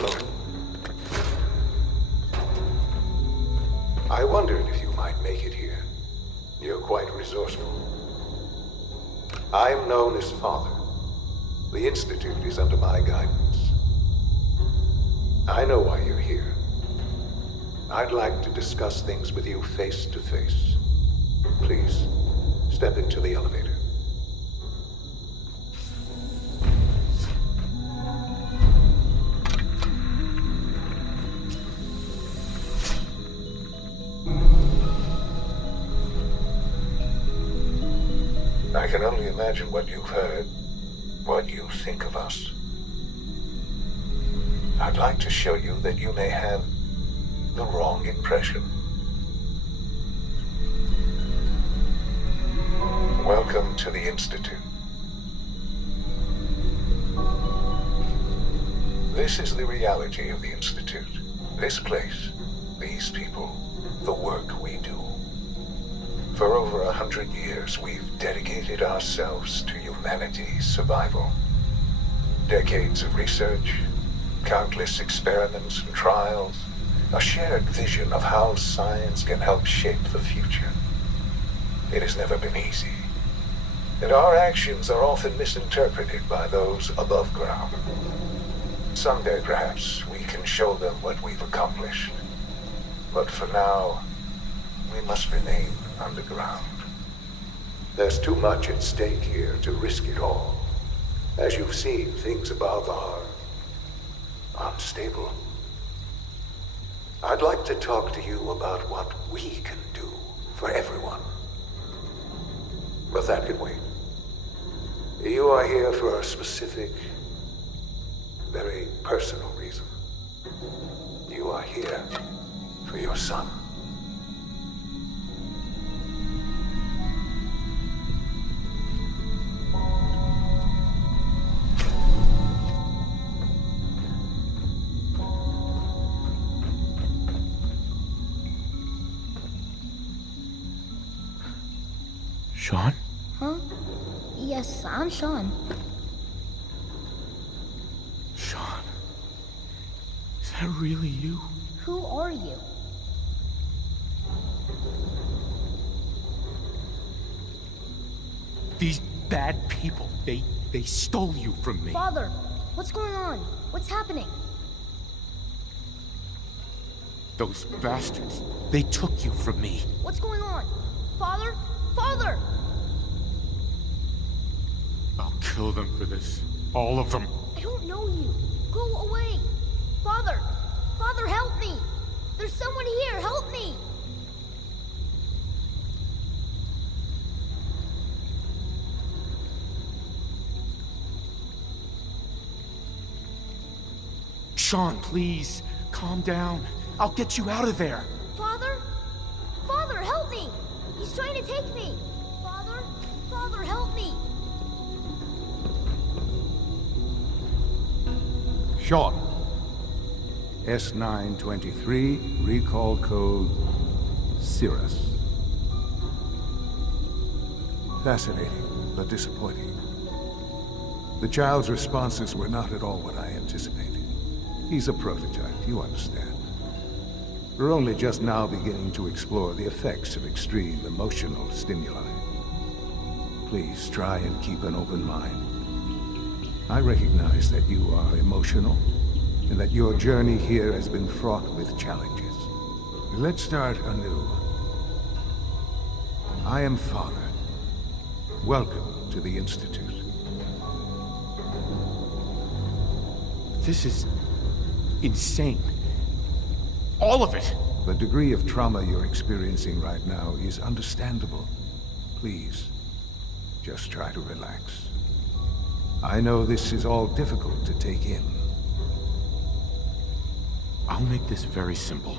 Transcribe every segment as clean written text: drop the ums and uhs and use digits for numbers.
Hello. I wondered if you might make it here. You're quite resourceful. I'm known as Father. The Institute is under my guidance. I know why you're here. I'd like to discuss things with you face to face. Please, step into the elevator. I can only imagine what you've heard, what you think of us. I'd like to show you that you may have the wrong impression. Welcome to the Institute. This is the reality of the Institute. This place, these people, the work we do. For over 100 years, we've dedicated ourselves to humanity's survival. Decades of research, countless experiments and trials, a shared vision of how science can help shape the future. It has never been easy, and our actions are often misinterpreted by those above ground. Someday, perhaps, we can show them what we've accomplished. But for now, we must remain underground. There's too much at stake here to risk it all. As you've seen, things above are unstable. I'd like to talk to you about what we can do for everyone. But that can wait. You are here for a specific, very personal reason. You are here for your son. Sean? Huh? Yes, I'm Sean. Sean? Is that really you? Who are you? These bad people, they stole you from me. Father, what's going on? What's happening? Those bastards, they took you from me. What's going on? Father? Father! I'll kill them for this. All of them. I don't know you. Go away. Father! Father, help me! There's someone here, help me! Sean, please, calm down. I'll get you out of there. Father? Father, help me! He's trying to take me! Father? Father, help me! Sean. S923, recall code Cirrus. Fascinating, but disappointing. The child's responses were not at all what I anticipated. He's a prototype, you understand. We're only just now beginning to explore the effects of extreme emotional stimuli. Please try and keep an open mind. I recognize that you are emotional, and that your journey here has been fraught with challenges. Let's start anew. I am Father. Welcome to the Institute. This is insane. All of it. The degree of trauma you're experiencing right now is understandable. Please, just try to relax. I know this is all difficult to take in. I'll make this very simple.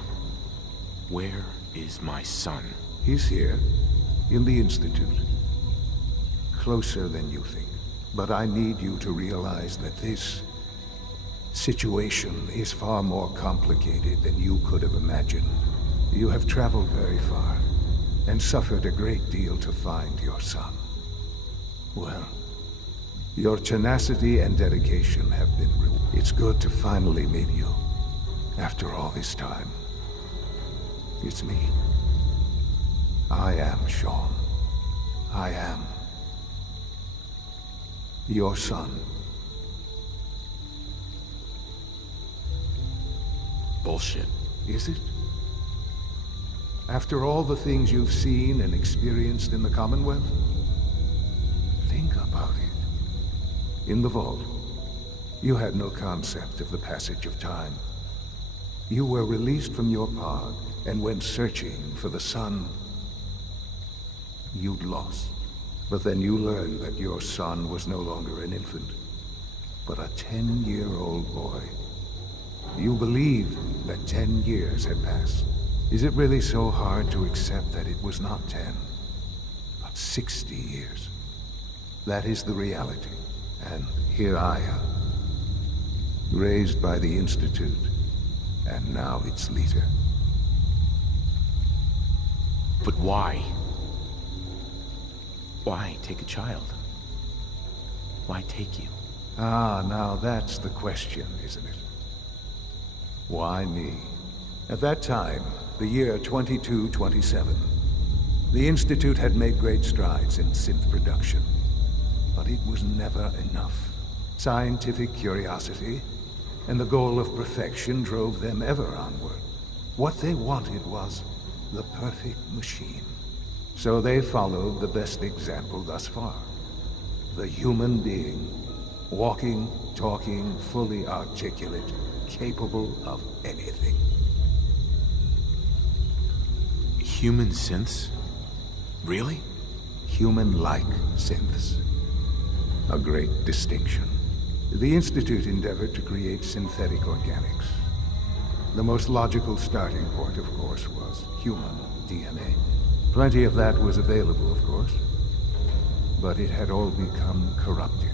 Where is my son? He's here, in the Institute. Closer than you think. But I need you to realize that this situation is far more complicated than you could have imagined. You have traveled very far, and suffered a great deal to find your son. Well, Your tenacity and dedication have been rewarded. It's good to finally meet you. After all this time. It's me. I am Shaun. I am your son. Bullshit. Is it? After all the things you've seen and experienced in the Commonwealth? Think about it. In the vault, you had no concept of the passage of time. You were released from your pod and went searching for the son you'd lost. But then you learned that your son was no longer an infant, but a 10-year-old boy. You believed that 10 years had passed. Is it really so hard to accept that it was not 10, but 60 years? That is the reality. And here I am, raised by the Institute, and now its leader. But why? Why take a child? Why take you? Ah, now that's the question, isn't it? Why me? At that time, the year 2227, the Institute had made great strides in synth production. But it was never enough. Scientific curiosity and the goal of perfection drove them ever onward. What they wanted was the perfect machine. So they followed the best example thus far. The human being. Walking, talking, fully articulate, capable of anything. Human synths? Really? Human-like synths. A great distinction. The Institute endeavored to create synthetic organics. The most logical starting point, of course, was human DNA. Plenty of that was available, of course. But it had all become corrupted.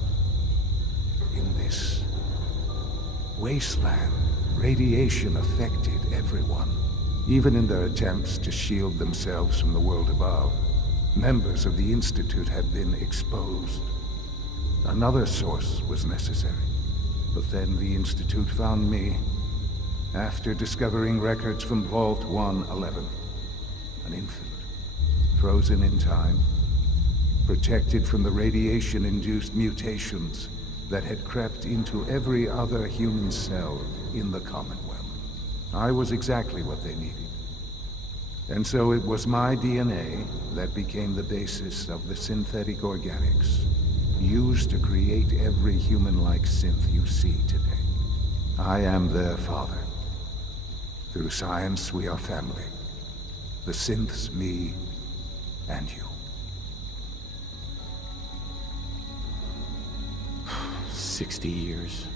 In this wasteland, radiation affected everyone. Even in their attempts to shield themselves from the world above, members of the Institute had been exposed. Another source was necessary. But then the Institute found me, after discovering records from Vault 111. An infant, frozen in time, protected from the radiation-induced mutations that had crept into every other human cell in the Commonwealth. I was exactly what they needed. And so it was my DNA that became the basis of the synthetic organics, used to create every human-like synth you see today. I am their father. Through science, we are family. The synths, me, and you. 60 years.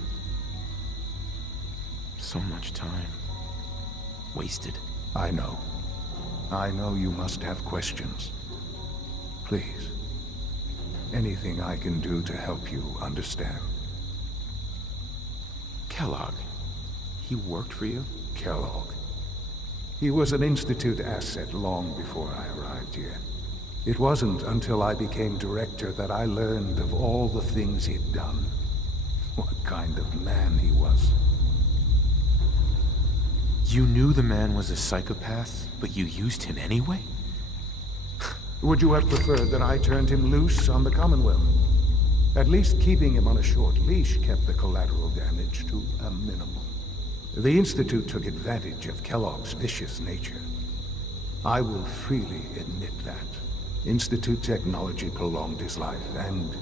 So much time. Wasted. I know. I know you must have questions. Please. Anything I can do to help you understand. Kellogg. He worked for you? Kellogg. He was an Institute asset long before I arrived here. It wasn't until I became director that I learned of all the things he'd done. What kind of man he was. You knew the man was a psychopath, but you used him anyway? Would you have preferred that I turned him loose on the Commonwealth? At least keeping him on a short leash kept the collateral damage to a minimum. The Institute took advantage of Kellogg's vicious nature. I will freely admit that. Institute technology prolonged his life, and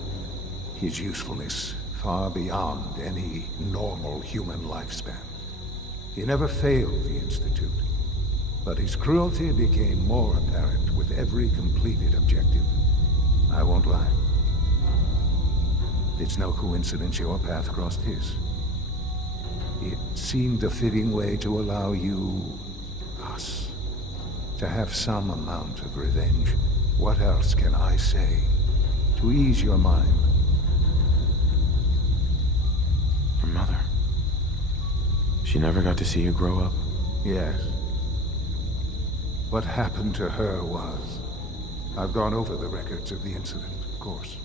his usefulness far beyond any normal human lifespan. He never failed the Institute, but his cruelty became more apparent with every completed objective. I won't lie. It's no coincidence your path crossed his. It seemed a fitting way to allow you, us, to have some amount of revenge. What else can I say to ease your mind? Your mother. She never got to see you grow up? Yes. What happened to her was... I've gone over the records of the incident, of course.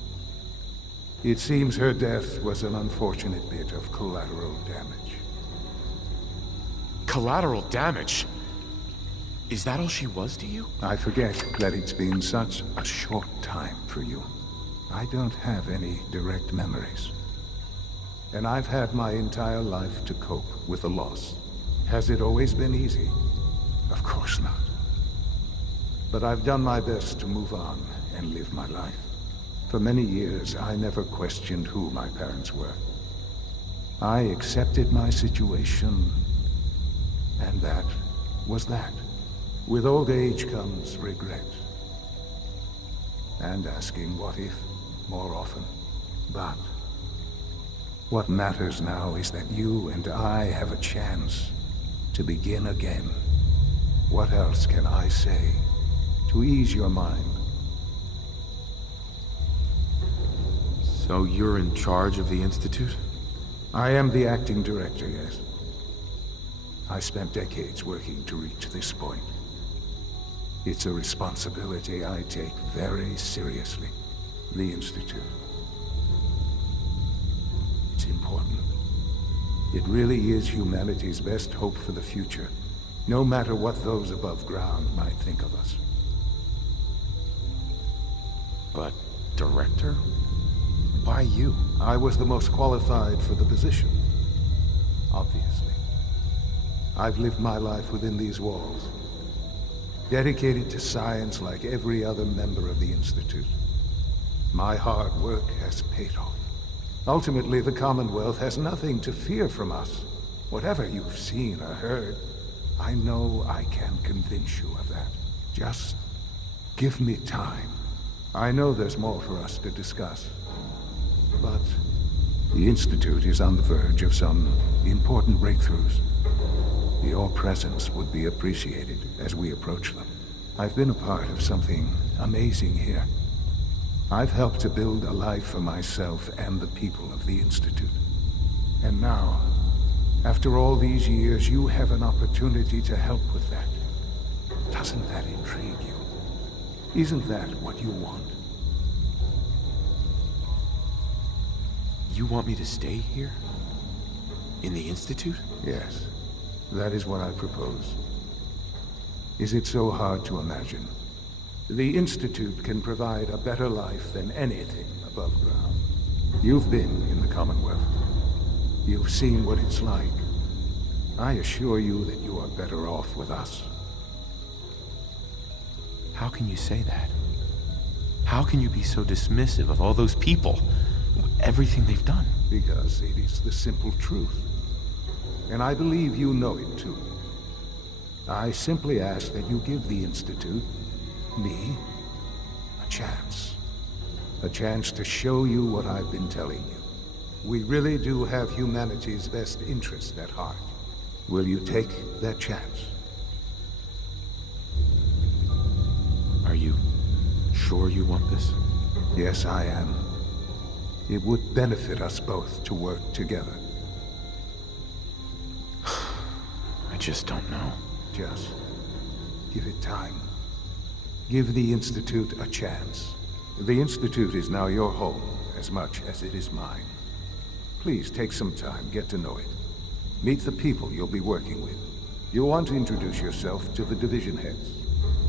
It seems her death was an unfortunate bit of collateral damage. Collateral damage? Is that all she was to you? I forget that it's been such a short time for you. I don't have any direct memories. And I've had my entire life to cope with the loss. Has it always been easy? Of course not. But I've done my best to move on and live my life. For many years, I never questioned who my parents were. I accepted my situation, and that was that. With old age comes regret. And asking what if more often. But what matters now is that you and I have a chance to begin again. What else can I say to ease your mind? So you're in charge of the Institute? I am the acting director, yes. I spent decades working to reach this point. It's a responsibility I take very seriously. The Institute. It's important. It really is humanity's best hope for the future, no matter what those above ground might think of us. But, director? Why you? I was the most qualified for the position. Obviously. I've lived my life within these walls, dedicated to science like every other member of the Institute. My hard work has paid off. Ultimately, the Commonwealth has nothing to fear from us. Whatever you've seen or heard, I know I can convince you of that. Just give me time. I know there's more for us to discuss. But the Institute is on the verge of some important breakthroughs. Your presence would be appreciated as we approach them. I've been a part of something amazing here. I've helped to build a life for myself and the people of the Institute. And now, after all these years, you have an opportunity to help with that. Doesn't that intrigue you? Isn't that what you want? You want me to stay here? In the Institute? Yes, that is what I propose. Is it so hard to imagine? The Institute can provide a better life than anything above ground. You've been in the Commonwealth. You've seen what it's like. I assure you that you are better off with us. How can you say that? How can you be so dismissive of all those people? Everything they've done? Because it is the simple truth. And I believe you know it too. I simply ask that you give the Institute, me, a chance. A chance to show you what I've been telling you. We really do have humanity's best interest at heart. Will you take that chance? Are you sure you want this? Yes, I am. It would benefit us both to work together. I just don't know. Just give it time. Give the Institute a chance. The Institute is now your home as much as it is mine. Please take some time, get to know it. Meet the people you'll be working with. You'll want to introduce yourself to the division heads.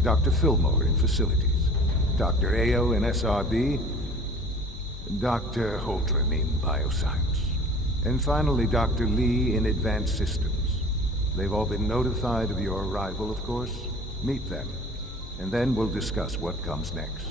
Dr. Fillmore in Facilities, Dr. Ayo in SRB, Dr. Holdren in Bioscience, and finally Dr. Lee in Advanced Systems. They've all been notified of your arrival, of course. Meet them, and then we'll discuss what comes next.